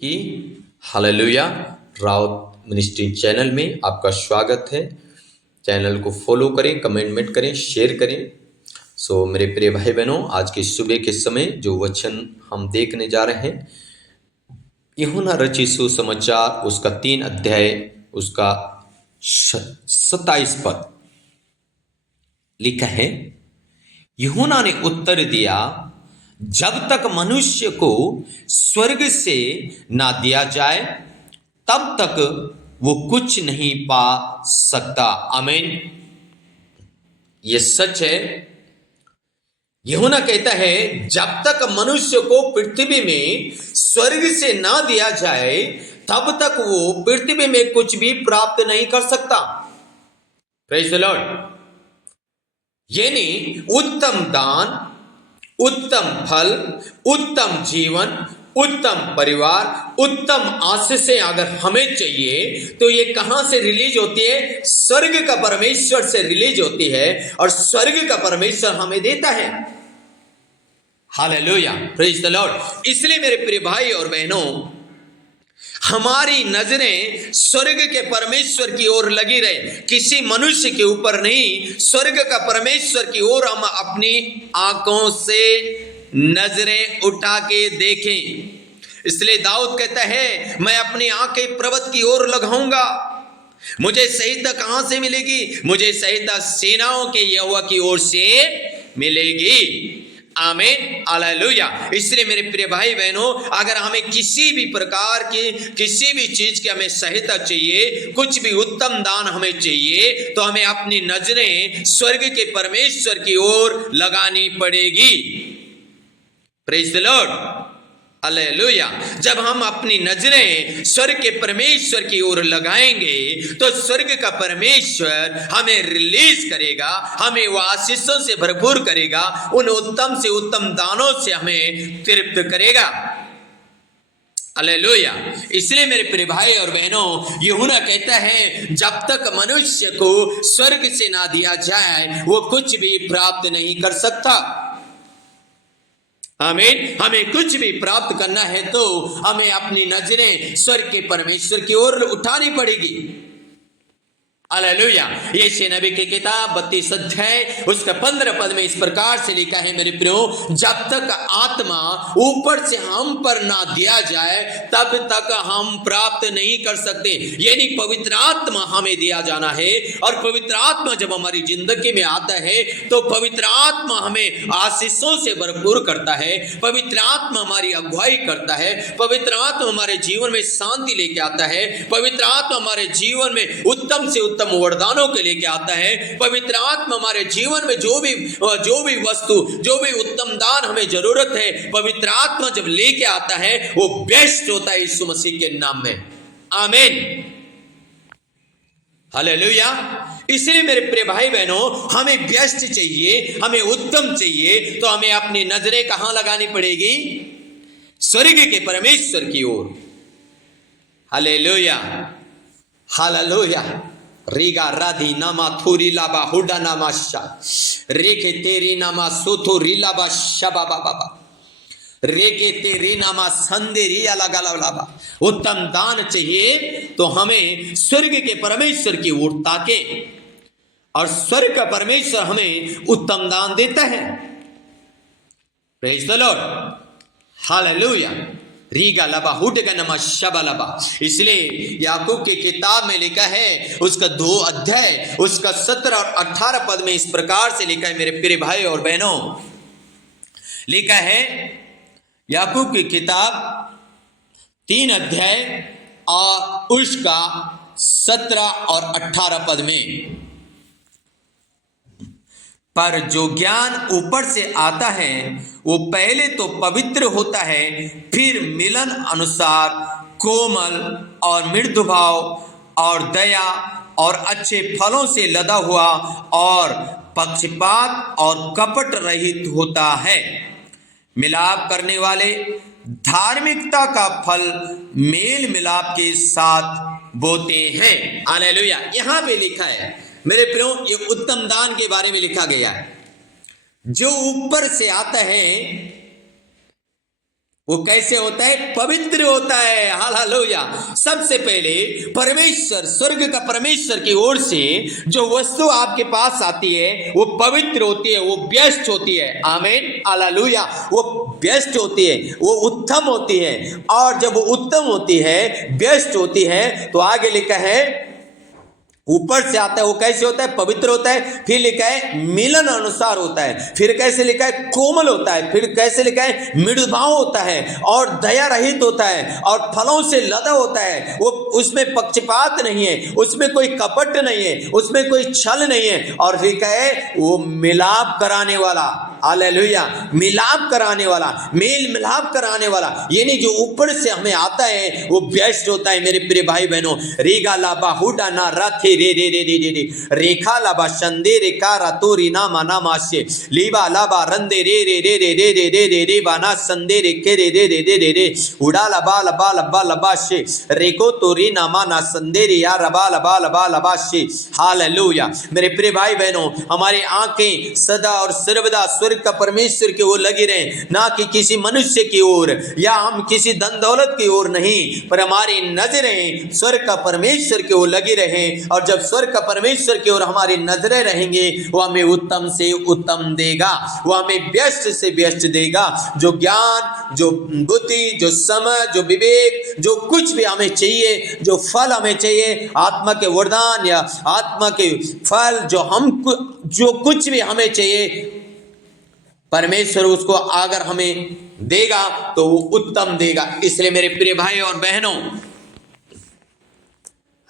कि hallelujah Raut ministry channel में आपका स्वागत है। चैनल को फॉलो करें, कमेंट करें, शेयर करें। मेरे प्रिय भाई बहनों, आज की सुबह के समय जो वचन हम देखने जा रहे हैं, यूहन्ना रचित सुसमाचार उसका 3 अध्याय उसका 27 पद लिखा है। यूहन्ना ने उत्तर दिया, जब तक मनुष्य को स्वर्ग से ना दिया जाए तब तक वो कुछ नहीं पा सकता। आमीन। ये सच है। यूहन्ना कहता है, जब तक मनुष्य को पृथ्वी में स्वर्ग से ना दिया जाए तब तक वो पृथ्वी में कुछ भी प्राप्त नहीं कर सकता। Praise the Lord. यानी उत्तम दान, उत्तम फल, उत्तम जीवन, उत्तम परिवार, उत्तम आशीषें अगर हमें चाहिए तो ये कहां से रिलीज होती है? स्वर्ग का परमेश्वर से रिलीज होती है और स्वर्ग का परमेश्वर हमें देता है। Hallelujah, praise the Lord. इसलिए मेरे प्रिय भाई और बहनों, हमारी नजरें स्वर्ग के परमेश्वर की ओर लगी रहे, किसी मनुष्य के ऊपर नहीं। स्वर्ग का परमेश्वर की ओर हम अपनी आंखों से नजरें उठा के देखें। इसलिए दाऊद कहता है, मैं अपनी आंखें पर्वत की ओर लगाऊंगा। मुझे सहायता कहां से मिलेगी? मुझे सहायता सेनाओं के यहोवा की ओर से मिलेगी। आमीन, हालेलुया। इसलिए मेरे प्रिय भाई बहनों, अगर हमें किसी भी प्रकार की किसी भी चीज की हमें सहायता चाहिए, कुछ भी उत्तम दान हमें चाहिए, तो हमें अपनी नजरें स्वर्ग के परमेश्वर की ओर लगानी पड़ेगी। Praise the Lord, hallelujah. जब हम अपनी नजरें स्वर्ग के परमेश्वर की ओर लगाएंगे तो स्वर्ग का परमेश्वर हमें रिलीज करेगा, हमें वो आशीषों से भरपूर करेगा, उन उत्तम से उत्तम दानों से हमें तृप्त करेगा। हालेलुया। इसलिए मेरे प्रिय भाई और बहनों, यूहन्ना कहता है, जब तक मनुष्य को स्वर्ग से ना दिया जाए वो कुछ भी प्राप्त नहीं कर सकता। आमीन। हमें कुछ भी प्राप्त करना है तो हमें अपनी नजरें स्वर्ग के परमेश्वर की ओर उठानी पड़ेगी। हालेलुया। यशायाह नबी की किताब 32 अध्याय उसका 15 पद में इस प्रकार से लिखा है, मेरे प्रियो, जब तक आत्मा ऊपर से हम पर ना दिया जाए तब तक हम प्राप्त नहीं कर सकते। यानी पवित्र आत्मा हमें दिया जाना है, और पवित्र आत्मा जब हमारी जिंदगी में आता है तो पवित्र आत्मा हमें आशीषों से भरपूर करता है, पवित्र आत्मा हमारी अगुवाई करता है, पवित्र आत्मा हमारे जीवन में शांति लेके आता है, पवित्र आत्मा हमारे जीवन में उत्तम से उत्तम वरदानों के लेके आता है। पवित्र आत्मा हमारे जीवन में जो भी वस्तु, जो भी उत्तम दान हमें जरूरत है, पवित्र आत्मा जब लेके आता है वो बेस्ट होता है यीशु मसीह के नाम में। आमीन, हालेलुया। इसलिए मेरे प्रिय भाई बहनों, हमें बेस्ट चाहिए, हमें उत्तम चाहिए, तो हमें अपनी नजरें कहां लगानी पड़ेगी? स्वर्ग के परमेश्वर की ओर। Hallelujah, hallelujah. रीगा राधी नामा थोरी लाबा हुडा नामा शा रेखे तेरी नामा सोथो रीलाबा शबा बाबा रेखे तेरी नामा संदेरी अलगा लाबा। उत्तम दान चाहिए तो हमें स्वर्ग के परमेश्वर की ओर ताके, और स्वर्ग का परमेश्वर हमें उत्तम दान देता है। Praise the Lord, hallelujah. Riga लबा हुडगा नमा शबा लबा। इसलिए याकूब की किताब में लिखा है उसका 2 अध्याय उसका 17 और 18 पद में इस प्रकार से लिखा है, मेरे प्रिय भाई और बहनों, लिखा है याकूब की किताब 3 अध्याय और उसका 17 और 18 पद में, पर जो ज्ञान ऊपर से आता है वो पहले तो पवित्र होता है, फिर मिलन अनुसार कोमल और मृदु भाव और दया और अच्छे फलों से लदा हुआ और पक्षपात और कपट रहित होता है। मिलाप करने वाले धार्मिकता का फल मेल मिलाप के साथ बोते हैं। हालेलुया। यहां पे लिखा है मेरे प्रियो, ये उत्तम दान के बारे में लिखा गया है। जो ऊपर से आता है वो कैसे होता है? पवित्र होता है। हालेलुया। सबसे पहले परमेश्वर, स्वर्ग का परमेश्वर की ओर से जो वस्तु आपके पास आती है वो पवित्र होती है, वो बेस्ट होती है। आमीन, हालेलुया। वो बेस्ट होती है, वो उत्तम होती है। और जब वो उत्तम होती है, बेस्ट होती है, तो आगे लिखा है ऊपर से आता है, वो कैसे होता है? पवित्र होता है। फिर लिखा है मिलन अनुसार होता है। फिर कैसे लिखा है? कोमल होता है। फिर कैसे लिखा है? मृदुभाव होता है और दया रहित होता है और फलों से लदा होता है। वो उसमें पक्षपात नहीं है, उसमें कोई कपट नहीं है, उसमें कोई छल नहीं है। और लिखा है वो मिलाप कराने वाला। हालेलुया। मिलाप कराने वाला, मेल मिलाप कराने वाला, यानी जो ऊपर से हमें आता है वो बेस्ट होता है। मेरे प्रिय भाई बहनों, रीगा लाबा हुडा ना राथे रे रे रे रे रे रे रेखा लाबा शंदे रेखा रातो रीना माना मासे लीबा लाबा रंदे रे रे रे रे रे रे रे रे रे बाना संदे रेखे रे रे रे रे रे रे उड़ा लबा लबा लबा लबा शे रेको तोरी नामा ना संदे रे या रबा लबा लबा लबा शे। हालेलुया। मेरे प्रिय भाई बहनों, हमारी आंखें सदा और सर्वदा स्वर्ग का परमेश्वर की ओर लगी रहे, ना कि किसी मनुष्य की ओर या हम किसी धन दौलत की ओर नहीं, पर हमारी नजरें स्वर्ग का परमेश्वर की ओर लगी रहे। और जब स्वर्ग का परमेश्वर की ओर हमारी नजरें रहेंगे, वो हमें उत्तम से उत्तम देगा, वो हमें व्यस्त से व्यस्त देगा। जो ज्ञान, जो बुद्धि, जो समझ, जो विवेक, जो कुछ भी हमें चाहिए, जो फल हमें चाहिए, आत्मा के वरदान या आत्मा के फल, जो कुछ भी हमें चाहिए, परमेश्वर उसको अगर हमें देगा तो वो उत्तम देगा। इसलिए मेरे प्रिय भाई और बहनों,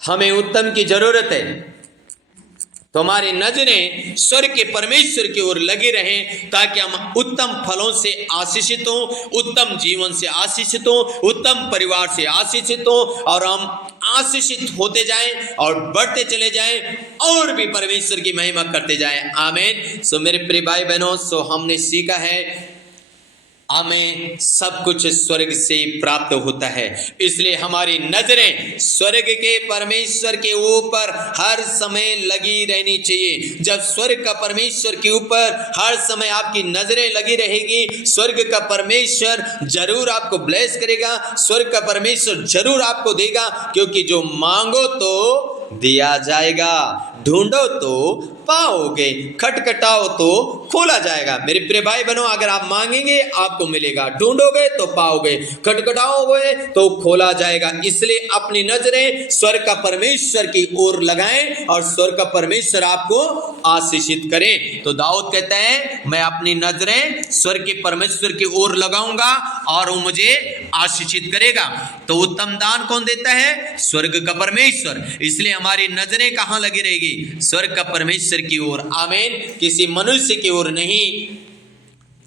हमें उत्तम की जरूरत है। तो हमारी नजरें स्वर्ग के परमेश्वर की ओर लगी रहें, ताकि हम उत्तम फलों से आशीषित हों, उत्तम जीवन से आशीषित हों, उत्तम परिवार से आशीषित हों, और हम आशीषित होते जाएं और बढ़ते चले जाएं और भी परमेश्वर की महिमा करते जाएं। आमीन। सो मेरे प्रिय भाई बहनों, सो हमने सीखा है हमें सब कुछ स्वर्ग से प्राप्त होता है। इसलिए हमारी नजरें स्वर्ग के परमेश्वर के ऊपर हर समय लगी रहनी चाहिए। जब स्वर्ग का परमेश्वर के ऊपर हर समय आपकी नजरें लगी रहेगी, स्वर्ग का परमेश्वर जरूर आपको ब्लेस करेगा, स्वर्ग का परमेश्वर जरूर आपको देगा। क्योंकि जो मांगो तो दिया जाएगा, ढूंढो तो पाओगे, खटखटाओ तो खोला जाएगा। मेरे प्रिय भाई बहनों, अगर आप मांगेंगे आपको मिलेगा, ढूंढोगे तो पाओगे, खटखटाओगे तो खोला जाएगा। इसलिए अपनी नजरें स्वर्ग का परमेश्वर की ओर लगाएं और स्वर्ग का परमेश्वर आपको आशीषित करें। तो दाऊद कहते हैं मैं अपनी नजरें स्वर्ग के परमेश्वर की ओर लगाऊंगा और वो मुझे आशीषित करेगा। तो उत्तम दान कौन देता है? स्वर्ग का परमेश्वर। इसलिए हमारी नजरें कहां लगी रहेगी? स्वर्ग का परमेश्वर की ओर। आमीन। किसी मनुष्य की ओर नहीं,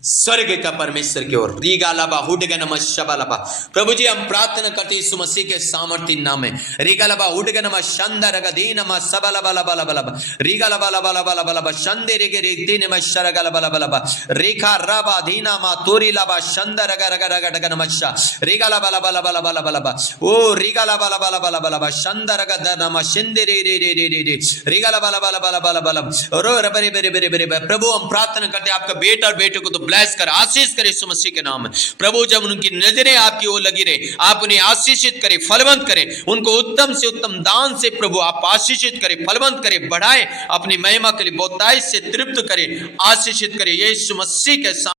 स्वर्ग का परमेश्वर की ओर। रीगालाबा हुडगनम शबालाबा। प्रभु जी, हम प्रार्थना करते यीशु मसीह के सामर्थ्य नाम में। रीगालाबा हुडगनम शंदरगदीनम सबलाबलाबलाबला रीगालाबलाबलाबलाबला शंदे रेगे रेगदीनम शरगलाबलाबला रेखा रबा दीनामा तोरीलाबा शंदरगरगरगडगनम रीगालाबलाबलाबलाबला ओ रीगालाबलाबलाबलाबला शंदरगदनम शिंदे रे रे रे रे रे रीगालाबलाबलाबलाबला रो रबरे बेरे बेरे बेरे। प्रभु, हम प्रार्थना करते आपका बेटा और बेटे को तो ब्लेस कर, आशीष करे यीशु मसीह के नाम में। प्रभु, जब उनकी नजरें आपकी ओर लगी रहे, आप उन्हें आशीषित करें, फलवंत करें, उनको उत्तम से उत्तम दान से प्रभु आप आशीषित करें, फलवंत करें, बढ़ाएं, अपनी महिमा के लिए बहुतायत से तृप्त करें, आशीषित करें। यीशु मसीह के